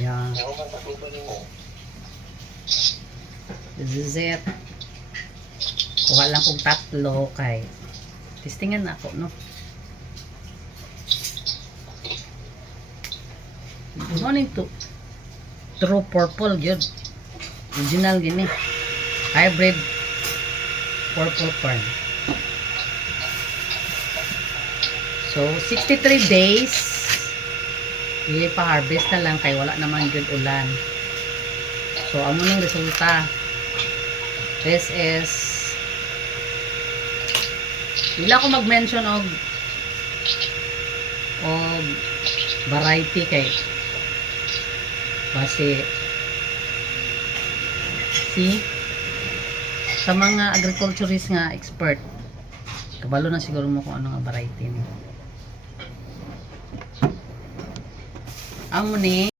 Yan. This is it. Kuha lang kong 3 kay testingan ako, no? Morning to true purple yun. Original gini. Hybrid purple corn. So 63 days ipa-harvest na lang kay wala naman good ulan. So amo ning resulta. This is wala ko mag-mention og variety kay base sa mga agriculturist nga expert kabalo na siguro mo kung ano nga variety ni amo ni